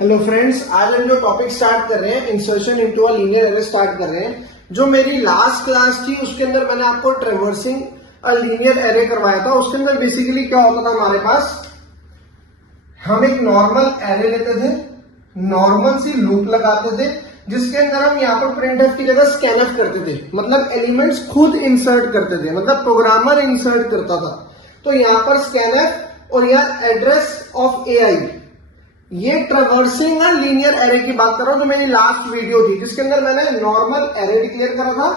Hello friends, आज हम जो टॉपिक स्टार्ट कर रहे हैं insertion into a linear array start कर रहे हैं। जो मेरी लास्ट क्लास थी उसके अंदर मैंने आपको ट्रेवर्सिंग अ लीनियर एरे करवाया था। उसके अंदर बेसिकली क्या होता था, हमारे पास हम एक नॉर्मल एरे लेते थे, नॉर्मल सी लूप लगाते थे जिसके अंदर हम यहाँ पर प्रिंटफ की जगह स्कैनफ करते थे, मतलब एलिमेंट्स खुद इंसर्ट करते थे, मतलब प्रोग्रामर इंसर्ट करता था। तो यहाँ पर स्कैनफ और यह एड्रेस ऑफ एआई, ये ट्रेवर्सिंग लीनियर एरे की बात कर रहा हूं। जो मेरी लास्ट वीडियो थी जिसके अंदर मैंने नॉर्मल एरे डिक्लेयर करा था,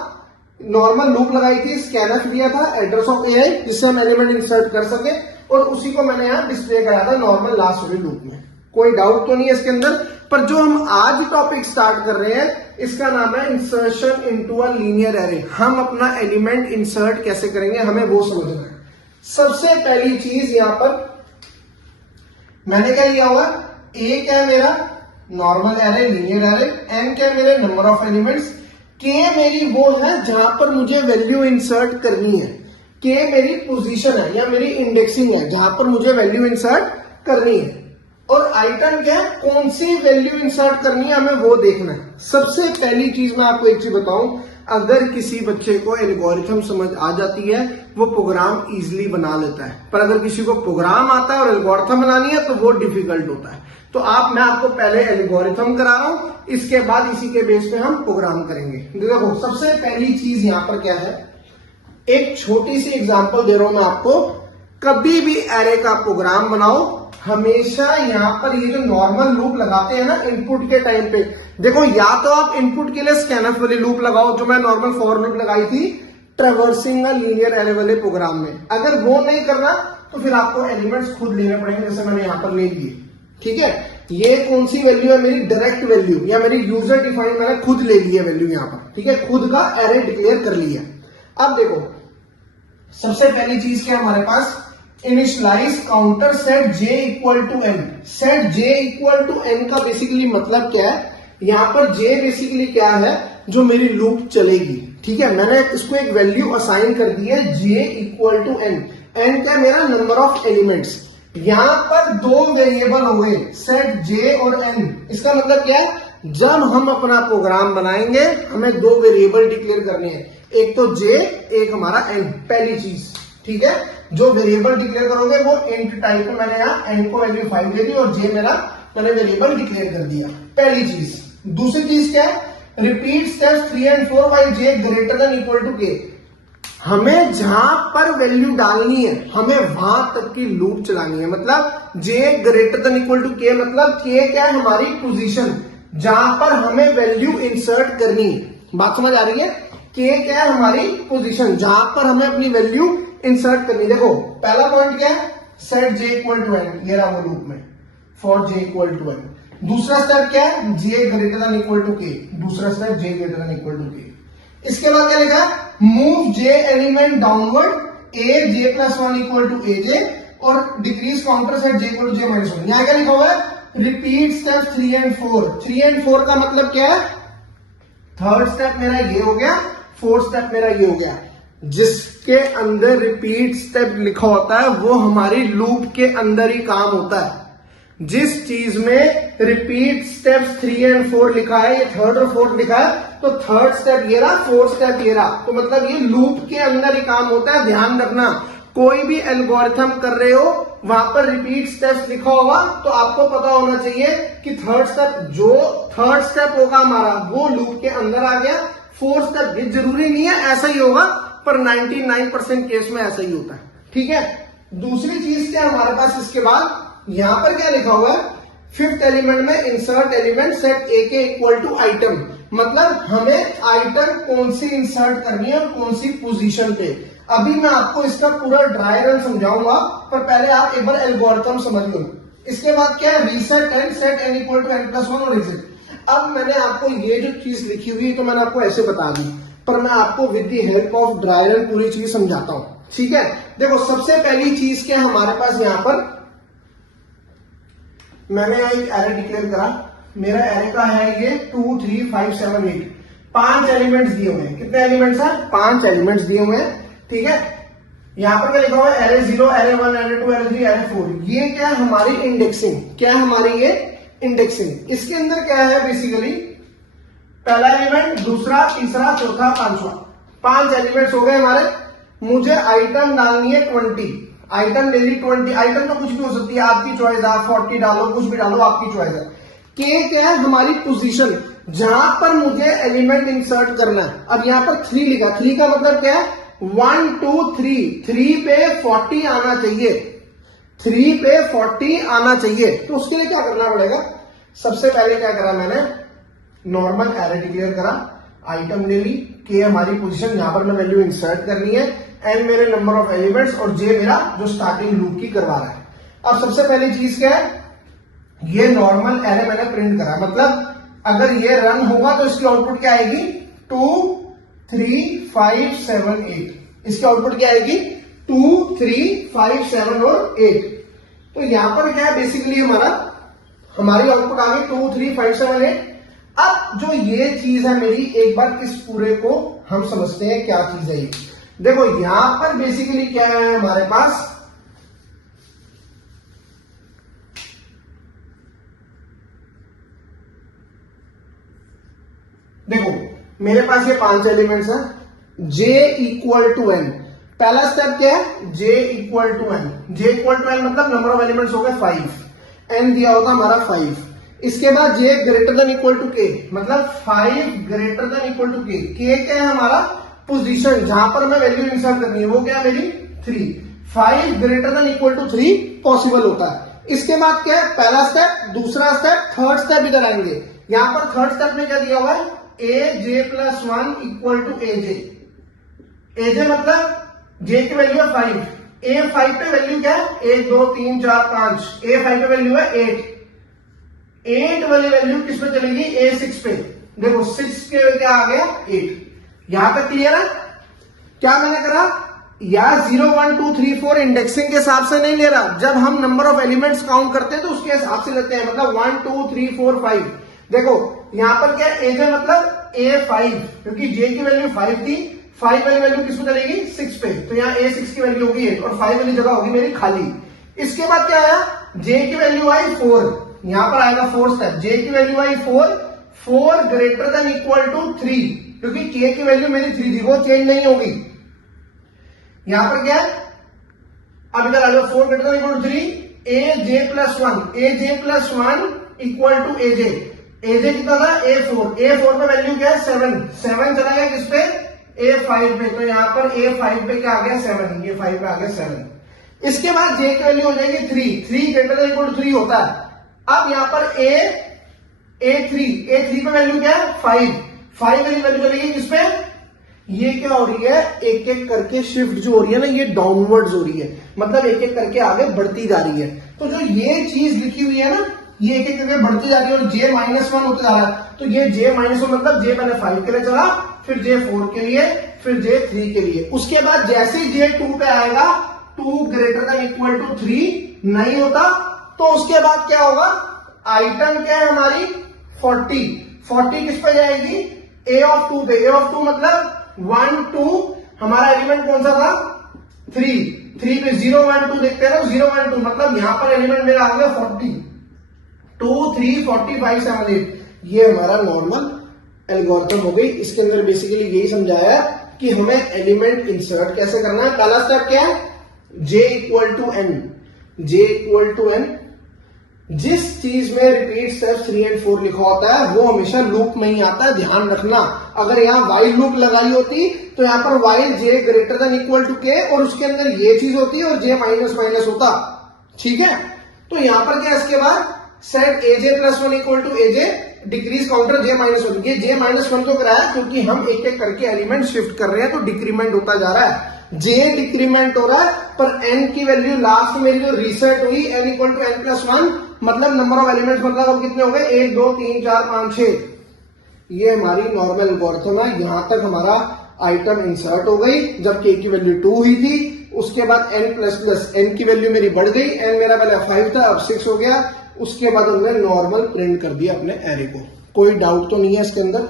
नॉर्मल लूप लगाई थी, स्कैनफ दिया था, एड्रेस ऑफ एआई जिससे हम एलिमेंट इंसर्ट कर सके, और उसी को मैंने यहाँ डिस्प्ले कराया था नॉर्मल लास्ट वाली लूप में। कोई डाउट तो नहीं है इसके अंदर। पर जो हम आज टॉपिक स्टार्ट कर रहे हैं इसका नाम है insertion into a linear array. हम अपना एलिमेंट इंसर्ट कैसे करेंगे हमें वो समझना है। सबसे पहली चीज यहां पर मैंने क्या लिया हुआ, ए क्या है मेरा normal array linear array, N क्या है मेरे नंबर ऑफ एलिमेंट्स, के मेरी वो है जहां पर मुझे वैल्यू इंसर्ट करनी है, के मेरी पोजीशन है या मेरी इंडेक्सिंग है जहां पर मुझे वैल्यू इंसर्ट करनी है, और आइटम क्या है कौन सी वैल्यू इंसर्ट करनी है हमें वो देखना है। सबसे पहली चीज मैं आपको एक चीज बताऊं, अगर किसी बच्चे को एल्गोरिथम समझ आ जाती है वो प्रोग्राम इजीली बना लेता है, पर अगर किसी को प्रोग्राम आता है और एल्गोरिथम बनानी है तो वो डिफिकल्ट होता है। तो मैं आपको पहले एल्गोरिथम करा रहा हूं, इसके बाद इसी के बेस पे हम प्रोग्राम करेंगे। देखो सबसे पहली चीज यहां पर क्या है, एक छोटी सी एग्जांपल दे रहा हूं मैं आपको। कभी भी एरे का प्रोग्राम बनाओ, हमेशा यहां पर ये जो नॉर्मल लूप लगाते हैं ना इनपुट के टाइम पे, देखो या तो आप इनपुट के लिए स्कैनफ वाली लूप लगाओ जो मैं नॉर्मल फॉर लूप लगाई थी ट्रेवर्सिंग लीनियर एरे वाले प्रोग्राम में। अगर वो नहीं करना तो फिर आपको एलिमेंट्स खुद लेने पड़ेंगे, जैसे मैंने यहां पर ले लिए। ठीक है, ये कौन सी वैल्यू है मेरी डायरेक्ट वैल्यू या मेरी यूजर डिफाइंड, मैंने खुद ले ली है वैल्यू यहां पर। ठीक है, खुद का एरे डिक्लेयर कर लिया। अब देखो सबसे पहली चीज क्या हमारे पास, initialize counter set J equal to N. Set J equal to N का बेसिकली मतलब क्या है, यहां पर जे बेसिकली क्या है जो मेरी लूप चलेगी। ठीक है, मैंने इसको एक वैल्यू असाइन कर दी है जे इक्वल टू एन। एन क्या मेरा नंबर ऑफ एलिमेंट्स, यहां पर दो वेरिएबल हो गए सेट जे और एन। इसका मतलब क्या है, जब हम अपना प्रोग्राम बनाएंगे हमें दो वेरिएबल डिक्लेयर करने हैं, एक तो जे एक हमारा एन। पहली चीज, ठीक है, जो वेरिएबल डिक्लेयर करोगे वो इंट टाइप में, मैंने यहाँ एन को वैल्यू 5 दे दी और जे मेरा मैंने वेरिएबल डिक्लेयर कर दिया। पहली चीज। दूसरी चीज क्या है, repeat steps 3 and 4 by J greater than equal to K. हमें जहां पर वैल्यू डालनी है हमें वहां तक की लूप चलानी है, मतलब जे ग्रेटर देन इक्वल टू के, मतलब के क्या है हमारी पोजीशन जहां पर हमें वैल्यू इंसर्ट करनी है। बात समझ आ रही है, के क्या है हमारी पोजीशन जहां पर हमें अपनी वैल्यू इंसर्ट करनी। देखो पहला पॉइंट क्या है, set J equal to N, ये रहा वो लूप में for J equal to N. दूसरा स्टेप क्या है, J greater than equal to K, दूसरा step J greater than equal to K. इसके बाद क्या लिखा, move J element downward A J plus 1 equal to A J, और decrease counter set J equal to J minus 1। यहां क्या लिखा हुआ है, रिपीट स्टेप 3 and 4। 3 and 4 का मतलब क्या है, थर्ड स्टेप मेरा ये हो गया, फोर्थ स्टेप मेरा ये हो गया। जिसके अंदर रिपीट स्टेप लिखा होता है वो हमारी लूप के अंदर ही काम होता है। जिस चीज में रिपीट स्टेप्स 3 and 4 लिखा है, ये थर्ड और फोर्थ लिखा है, तो थर्ड स्टेप ये रहा, फोर्थ स्टेप ये रहा, तो मतलब ये लूप के अंदर ही काम होता है। ध्यान रखना, कोई भी एल्गोरिथम कर रहे हो वहां पर रिपीट स्टेप्स लिखा होगा तो आपको पता होना चाहिए कि थर्ड स्टेप, जो थर्ड स्टेप होगा हमारा वो लूप के अंदर आ गया। फोर्थ स्टेप भी जरूरी नहीं है ऐसा ही होगा, पर 99% केस में ऐसा ही होता है। ठीक है, दूसरी चीज क्या हमारे पास, इसके बाद यहां पर क्या लिखा हुआ है, फिफ्थ एलिमेंट में इंसर्ट एलिमेंट सेट ए के इक्वल टू आइटम, मतलब हमें आइटम कौन सी इंसर्ट करनी है और कौन सी पोजीशन पे। अभी मैं आपको इसका पूरा ड्राई रन समझाऊंगा, पर पहले आप एक बार एल्गोरिथम समझ लो। इसके बाद क्या है, reset and set N equal to N plus 1 और एग्जिट। अब मैंने आपको ये जो चीज लिखी हुई है तो मैंने आपको ऐसे बता दी, पर मैं आपको with the help of dry run पूरी चीज समझाता हूं। ठीक है, देखो सबसे पहली चीज क्या हमारे पास, यहां पर मैंने एक एरे डिक्लेयर करा, मेरा एरे का है ये 2 3 5 7 8, 5 एलिमेंट्स दिए हुए हैं। कितने एलिमेंट्स हैं, 5 एलिमेंट्स दिए हुए हैं। ठीक है, यहां पर क्या लिखा हुआ है, array 0 array 1 array 2 array 3 array 4। ये क्या है हमारी इंडेक्सिंग, क्या है हमारी ये इंडेक्सिंग। इसके अंदर क्या है बेसिकली, पहला एलिमेंट, दूसरा, तीसरा, चौथा, पांचवा, 5 एलिमेंट्स हो गए हमारे। मुझे आइटम डालनी है 20, आइटम ले ली 20। आइटम तो कुछ भी हो सकती है, आपकी चॉइस है, आप 40 डालो, कुछ भी डालो, आपकी चॉइस है। के क्या है, हमारी पोजीशन, जहां पर मुझे एलिमेंट इंसर्ट करना है। अब यहां पर 3 लिखा, 3 का मतलब क्या है, 1 2 3, 3 पे 40 आना चाहिए, 3 पे 40 आना चाहिए। तो उसके लिए क्या करना पड़ेगा, सबसे पहले क्या करा मैंने, नॉर्मल एरे डिक्लेयर करा, आइटम ले ली, के हमारी पोजीशन, यहां पर मैं वैल्यू इंसर्ट करनी है, एन मेरे नंबर ऑफ एलिमेंट्स और जे मेरा जो स्टार्टिंग लूप की करवा रहा है। अब सबसे पहली चीज क्या है, ये नॉर्मल एरे मैंने प्रिंट करा, मतलब अगर ये रन होगा तो इसकी आउटपुट क्या आएगी, 2 3 5 7 8। इसकी आउटपुट क्या आएगी, 2 3 5 7 और 8। तो यहां पर क्या है बेसिकली, हमारी आउटपुट आ गई 2 3 5 7 8। अब जो ये चीज है मेरी, एक बार इस पूरे को हम समझते हैं क्या चीज है ये। देखो यहां पर बेसिकली क्या है हमारे पास, देखो मेरे पास ये 5 एलिमेंट्स हैं, j इक्वल टू n। पहला स्टेप क्या है, j equal to n। j equal to n मतलब नंबर ऑफ एलिमेंट्स हो गए 5, n दिया होता हमारा 5। इसके बाद j greater than equal to k, मतलब 5 greater than equal to k। k क्या है हमारा पोजीशन, जहां पर मैं वैल्यू इंसर्ट करनी है, वो क्या है मेरी 3। 5 greater than equal to 3 possible होता है। इसके बाद क्या है, पहला स्टेप, दूसरा स्टेप, थर्ड स्टेप इधर आएंगे। यहां पर थर्ड स्टेप में क्या दिया हुआ है, aj+1 इक्वल टू aj मतलब j की वैल्यू है 5, a5 पे वैल्यू क्या है, 1 2 3 4 5, a5 पे वैल्यू है 8 वाली वैल्यू किस पे चलेगी, a6 पे। देखो 6 के क्या आ गया 8। यहां तक क्लियर है। क्या मैंने करा, या 0 1 2 3 4 इंडेक्सिंग के हिसाब से नहीं ले रहा, जब हम नंबर ऑफ एलिमेंट्स काउंट करते हैं तो उसके हिसाब से लेते हैं, मतलब 1 2 3 4 5। देखो यहां पर क्या है, एज मतलब a5, क्योंकि j की वैल्यू 5 थी, 5 वाली वैल्यू किस पे चलेगी, 6 पे, तो यहाँ a6 की वैल्यू होगी 8 और 5 वाली जगह होगी मेरी खाली। इसके बाद क्या आया, j की वैल्यू आई 4, यहां पर आएगा 4 स्टेप, j की वैल्यू आई 4 ग्रेटर देन इक्वल टू 3, क्योंकि k की वैल्यू मेरी 3 थी, वो चेंज नहीं होगी। यहां पर क्या है, अब इधर आ जाओ, 4 greater than equal to 3, aj+1 equal to aj कितना था, a4 पे वैल्यू क्या है 7 चला गया किस पे, a5 पे, तो यहां पर a5 पे क्या आ गया 7, ये 5 पे आ गया 7। इसके बाद j की वैल्यू हो जाएगी 3 ग्रेटर देन इक्वल टू 3 होता है। अब यहां पर a3 पे वैल्यू क्या है 5 वाली वैल्यू चलेगी किस पे, ये क्या हो रही है, एक एक करके शिफ्ट जो हो रही है ना, ये डाउनवर्ड्स हो रही है, मतलब एक एक करके आगे बढ़ती जा रही है। तो जो ये चीज लिखी हुई है ना, ये एक एक करके बढ़ती जा रही है और j-1 होते जा रहा है। तो ये j-1 मतलब j पहले 5 के लिए चला, फिर j4 के लिए, फिर j3 के लिए। उसके बाद जैसे ही j2 पे आएगा, 2 ग्रेटर देन इक्वल टू 3 नहीं होता, तो उसके बाद क्या होगा, आइटम क्या है हमारी 40 किस पे जाएगी, a2 पे। a2 मतलब 1 2, हमारा एलिमेंट कौन सा था 3 पे 0 1 2 देखते हैं ना, 0 1 2 मतलब यहां पर एलिमेंट मेरा आ गया 40, 2 3 40 5 7 8। ये हमारा नॉर्मल एल्गोरिथम हो गई। इसके अंदर बेसिकली यही समझाया कि हमें एलिमेंट इंसर्ट कैसे करना है। पहला स्टेप क्या है, j इक्वल टू n। जिस चीज में रिपीट स्टेप 3 और 4 लिखा होता है वो हमेशा लूप में ही आता है, ध्यान रखना। अगर यहाँ while लूप लगाई होती तो यहाँ पर while j greater than equal to k और उसके अंदर ये चीज होती है और j माइनस माइनस होता, ठीक है। तो यहां पर क्या, इसके बाद set aj+1 equal to aj decrease counter j-1। ये j-1 तो कराया क्योंकि हम एक एक करके एलिमेंट शिफ्ट कर रहे हैं, तो डिक्रीमेंट होता जा रहा है, j डिक्रीमेंट हो रहा है, पर n की वैल्यू लास्ट में मेरी जो रीसेट हुई n इक्वल टू n+1 मतलब नंबर ऑफ एलिमेंट्स मतलब अब कितने हो गए, 1 2 3 4 5 6। ये हमारी नॉर्मल एल्गोरिथम है। यहां तक हमारा आइटम इंसर्ट हो गई जब k की वैल्यू 2 हुई थी। उसके बाद n की वैल्यू मेरी बढ़ गई, n मेरा पहले 5 था अब 6 हो गया। उसके बाद हमने नॉर्मल प्रिंट कर दिया अपने एरे को। कोई डाउट तो नहीं है इसके अंदर।